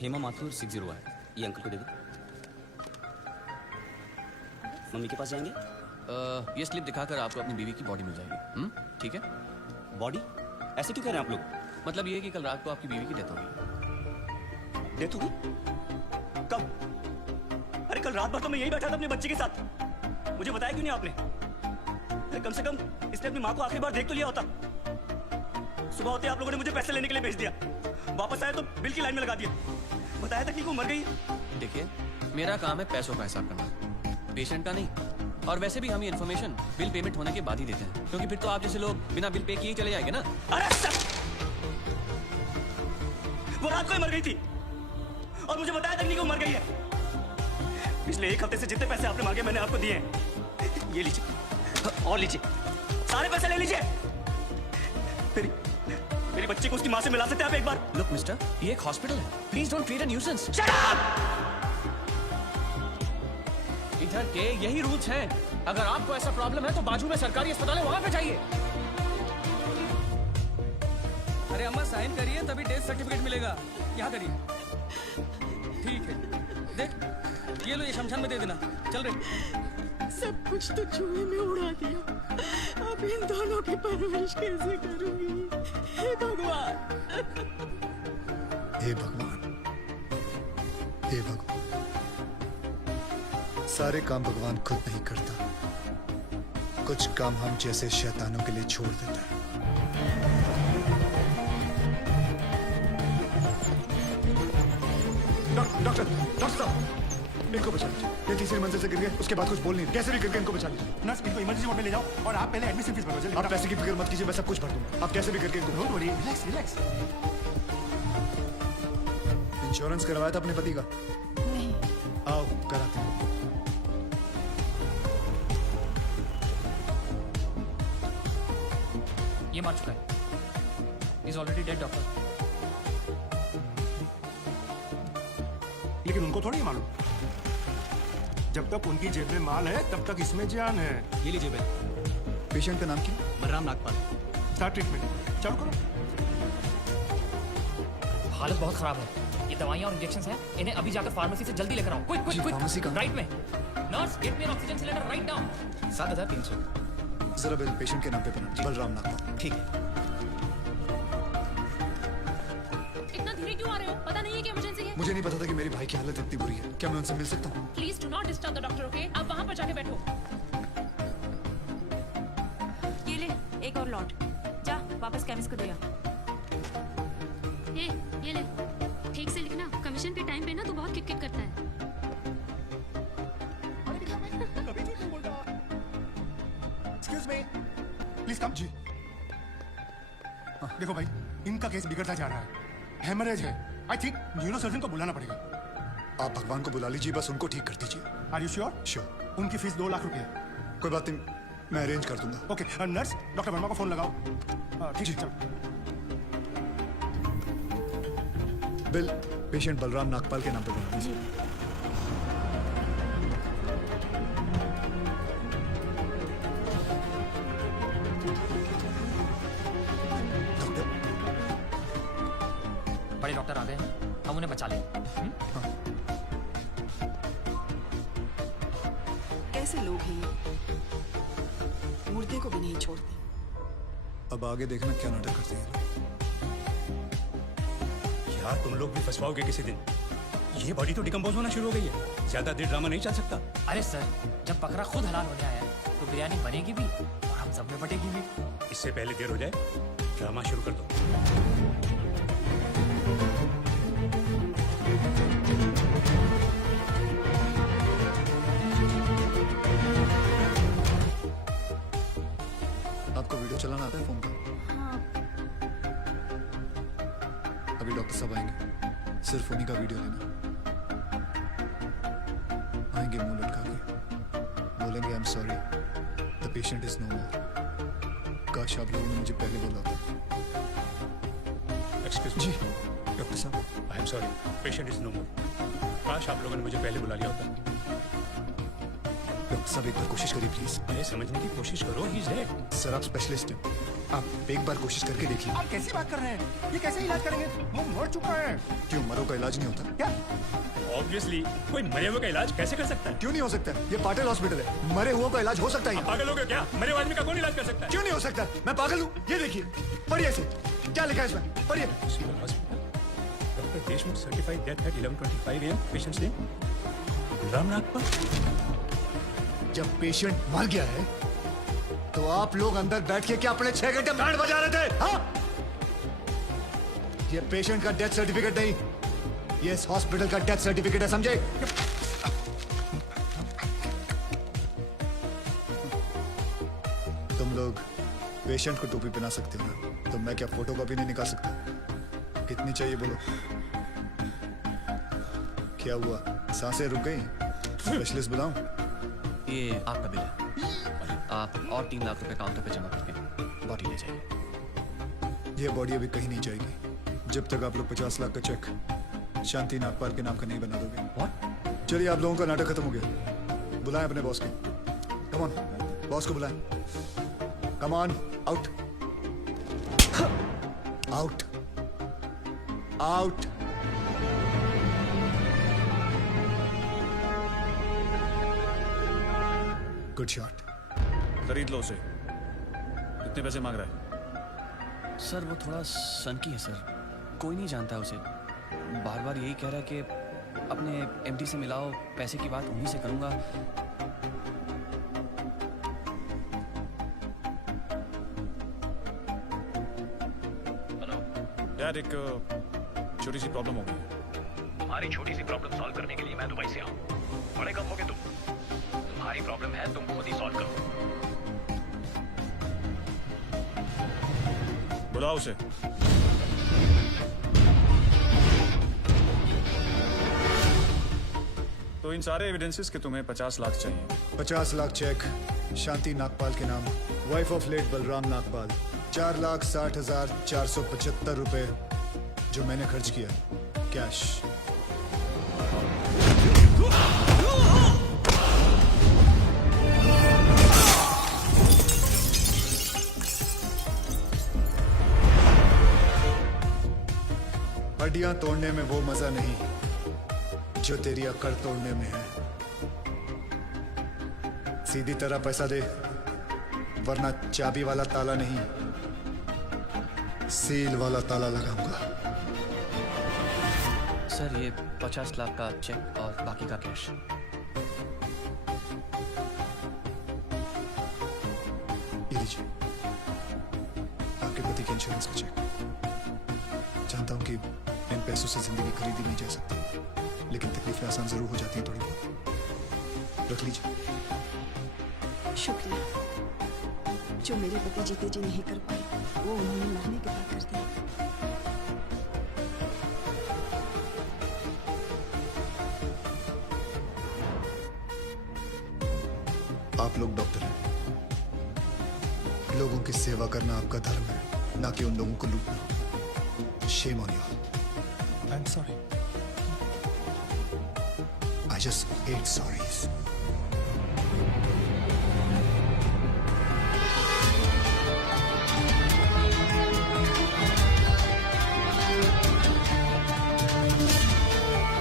हेमा माथुर 60 है, ये अंकल को दे दो। मम्मी के पास जाएंगे? ये स्लिप दिखाकर आपको अपनी बीवी की बॉडी मिल जाएगी। ठीक है? बॉडी? ऐसे क्यों कह रहे हैं आप लोग? मतलब ये है कि कल रात को आपकी बीवी की डेथ होगी। डेथ होगी? कब? अरे कल रात भर तो मैं यही बैठा था अपने बच्चे के साथ, मुझे बताया क्यों नहीं आपने? अरे कम से कम इसने अपनी माँ को आखिरी बार देख तो लिया होता। सुबह होते आप लोगों ने मुझे पैसे लेने के लिए भेज दिया, वापस आया तो बिल की लाइन में लगा दिया, बताया तक नहीं वो मर गई। देखिए, मेरा काम है पैसों का हिसाब करना, पेशेंट का नहीं। और वैसे भी हम ये इन्फॉर्मेशन बिल पेमेंट होने के बाद ही देते हैं, क्योंकि फिर तो आप जैसे लोग बिना बिल पे किए चले जाएंगे ना। अरे सर, वो रात को ही मर गई थी और मुझे बताया तक नहीं कि वो मर गई है। पिछले एक हफ्ते से जितने पैसे आपने मांगे मैंने आपको दिए हैं। ये लीजिए और लीजिए, सारे पैसे ले लीजिए। मेरी बच्ची को उसकी माँ से मिला सकते हैं आप एक बार? लुक मिस्टर, ये एक हॉस्पिटल है, please don't create a nuisance. Shut up! इधर के यही रूल्स हैं। अगर आपको ऐसा प्रॉब्लम है तो बाजू में सरकारी अस्पताल है, वहां पे जाइए। अरे अम्मा साइन करिए तभी डेथ सर्टिफिकेट मिलेगा। यहाँ करिए। ठीक है, देख ये लो, ये शमशान में दे देना। चल रहे। सब कुछ तो चूहे में उड़ा दिया, अब इन दोनों की परवरिश कैसे करूंगी? हे भगवान, हे भगवान, हे भगवान। सारे काम भगवान खुद नहीं करता, कुछ काम हम जैसे शैतानों के लिए छोड़ देता है। डॉक्टर साहब, इनको बचा लीजिए। ये तीसरी मंजिल से गिर गए, उसके बाद कुछ बोल नहीं रहे। कैसे भी करके इनको बचा लीजिए। नर्स, इनको इमरजेंसी वार्ड में ले जाओ और आप पहले एडमिशन फीस भरो। जल्दी। आप पैसे की फिक्र मत कीजिए, मैं सब कुछ भर दूंगा। आप कैसे भी करके इनको। Don't worry, relax relax. Insurance करवाया था अपने पति का? नहीं। आओ कराते हैं। ये मार चुका है। Is already dead doctor. लेकिन उनको थोड़ी मालूम, जब तक उनकी जेब में माल है तब तक इसमें जान है। ये लीजिए बिल। पेशेंट का नाम क्या? बलराम नागपाल। स्टार्ट ट्रीटमेंट, चालू करो। हालत बहुत खराब है, ये दवाइयाँ और इंजेक्शन हैं, इन्हें अभी जाकर फार्मेसी से जल्दी लेकर आओ। Quick quick quick. फार्मेसी कहाँ? राइट में। Nurse, get me N oxygen cylinder right now. 7300। जरा बिल पेशेंट के नाम पे बना। बलराम नागपाल। ठीक है। इतना धीरे क्यों आ रहे हो? पता नहीं है कि इमरजेंसी है। मुझे नहीं पता था कि मेरी भाई की हालत इतनी बुरी है। क्या मैं उनसे मिल सकता हूँ? Please do not disturb the doctor, okay? आप वहाँ पर जाके बैठो। ये ले एक और लॉट, जा वापस केमिस्ट को दिया। ये ले, ठीक से लिखना। कमीशन के टाइम पे ना तो बहुत किक किक करता है। Excuse me, please come. जी देखो भाई, इनका केस बिगड़ता जा रहा है, हेमरेज है। आई थिंक न्यूरोसर्जन को बुलाना पड़ेगा। आप भगवान को बुला लीजिए, बस उनको ठीक कर दीजिए। Are you sure? श्योर। उनकी फीस 2 लाख रुपए। कोई बात नहीं, मैं अरेंज कर दूंगा। ओके नर्स, डॉक्टर वर्मा को फोन लगाओ। ठीक है, चलो। बिल पेशेंट बलराम नागपाल के नाम पे बना दीजिए। डॉक्टर, बड़े डॉक्टर आ गए हैं, हम उन्हें बचा लें। कैसे लोग हैं ये, मुर्दे को भी नहीं छोड़ते। अब आगे देखना क्या नाटक करते हैं। यार तुम लोग भी फंसवाओगे किसी दिन। ये बॉडी तो डिकम्पोज होना शुरू हो गई है, ज्यादा देर ड्रामा नहीं चल सकता। अरे सर, जब बकरा खुद हलाल होने आया है तो बिरयानी बनेगी भी और हम सब में बटेगी भी। इससे पहले देर हो जाए, ड्रामा शुरू कर दो। आपको वीडियो चलाना आता है फोन का? अभी डॉक्टर साहब आएंगे, सिर्फ उन्हीं का वीडियो लेना। आएंगे मुंह लटका के, बोलेंगे I am sorry, the patient is no more. काश आप लोगों ने मुझे पहले बोला था। एक्सक्यूज जी डॉक्टर साहब, I am sorry, patient is no more. काश आप लोगों ने मुझे पहले बुला लिया होता। डॉक्टर साहब एक बार कोशिश करिए प्लीज। अरे समझने की कोशिश करो, ही इज डेड। सर आप स्पेशलिस्ट हैं, आप एक बार कोशिश करके देखिए। आप कैसी बात कर रहे हैं? ये कैसे इलाज करेंगे? वो मर चुका है। क्यों मरो का इलाज नहीं होता? क्या? ऑब्वियसली कोई मरे हुए का इलाज कैसे कर सकता है? क्यों नहीं हो सकता? ये पाटिल हॉस्पिटल है, मरे हुओं का इलाज हो सकता है यहाँ। पागल हो गए क्या? मरे हुए आदमी का कौन इलाज कर सकता है? क्यों नहीं हो सकता? मैं पागल हूँ? ये देखिए, पढ़िए इसे, क्या लिखा है इसमें, पढ़िए। Doctor Deshmukh certified death eight 11:25 AM, patients name Ram Nagpal. जब पेशेंट मर गया है तो आप लोग अंदर बैठ के क्या अपने 6 घंटे बैंड बजा रहे थे? हाँ? ये पेशेंट का डेथ सर्टिफिकेट नहीं, ये इस हॉस्पिटल का डेथ सर्टिफिकेट है, समझे? तुम लोग पेशेंट को टोपी पहना सकते हो ना, तो मैं क्या फोटो कॉपी नहीं निकाल सकता? कितनी चाहिए बोलो? क्या हुआ, सांसें रुक गई? स्पेशलिस्ट बुलाऊं? ये आपका बिल है, आप और 3 लाख रुपए काउंटर पे जमा करके बॉडी ले जाइए। ये बॉडी अभी कहीं नहीं जाएगी जब तक आप लोग 50 लाख का चेक शांति नागपाल के नाम का नहीं बना दोगे। व्हाट? चलिए, आप लोगों का नाटक खत्म हो गया। बुलाएं अपने बॉस को। कम ऑन, बॉस को बुलाएं। Come on, out out out. Good shot. खरीद लो उसे। कितने पैसे मांग रहा है? सर वो थोड़ा सनकी है सर, कोई नहीं जानता उसे। बार बार यही कह रहा है कि अपने एमडी से मिलाओ, पैसे की बात उन्हीं से करूंगा। यार एक छोटी सी प्रॉब्लम हो गई है। तुम्हारी छोटी सी प्रॉब्लम सॉल्व करने के लिए मैं दुबई से आऊँ। बड़े कम हो गए तुम। तुम्हारी प्रॉब्लम है, तुम खुद ही सॉल्व करो। बुलाओ उसे। तो इन सारे एविडेंसेस के तुम्हें 50 लाख चाहिए। 50 लाख चेक शांति नागपाल के नाम, wife of late Balram Nagpal. 4,60,475 रुपए जो मैंने खर्च किया कैश। हड्डियां तोड़ने में वो मजा नहीं जो तेरी अकड़ तोड़ने में है। सीधी तरह पैसा दे, वरना चाबी वाला ताला नहीं, सील वाला ताला लगाऊंगा। सर ये 50 लाख का चेक और बाकी का कैश। ये लीजिए, आपके पति के इंश्योरेंस का चेक। जानता हूं कि इन पैसों से जिंदगी खरीदी नहीं जा सकती, लेकिन तकलीफें आसान जरूर हो जाती हैं थोड़ी बहुत। रख लीजिए। शुक्रिया। जो मेरे पति जीते जी नहीं कर पाए, वो उन्होंने मरने के बाद कर दिया। आप लोग डॉक्टर हैं, लोगों की सेवा करना आपका धर्म है, ना कि उन लोगों को लूटना। Shame on you. I am sorry. I just hate sorries.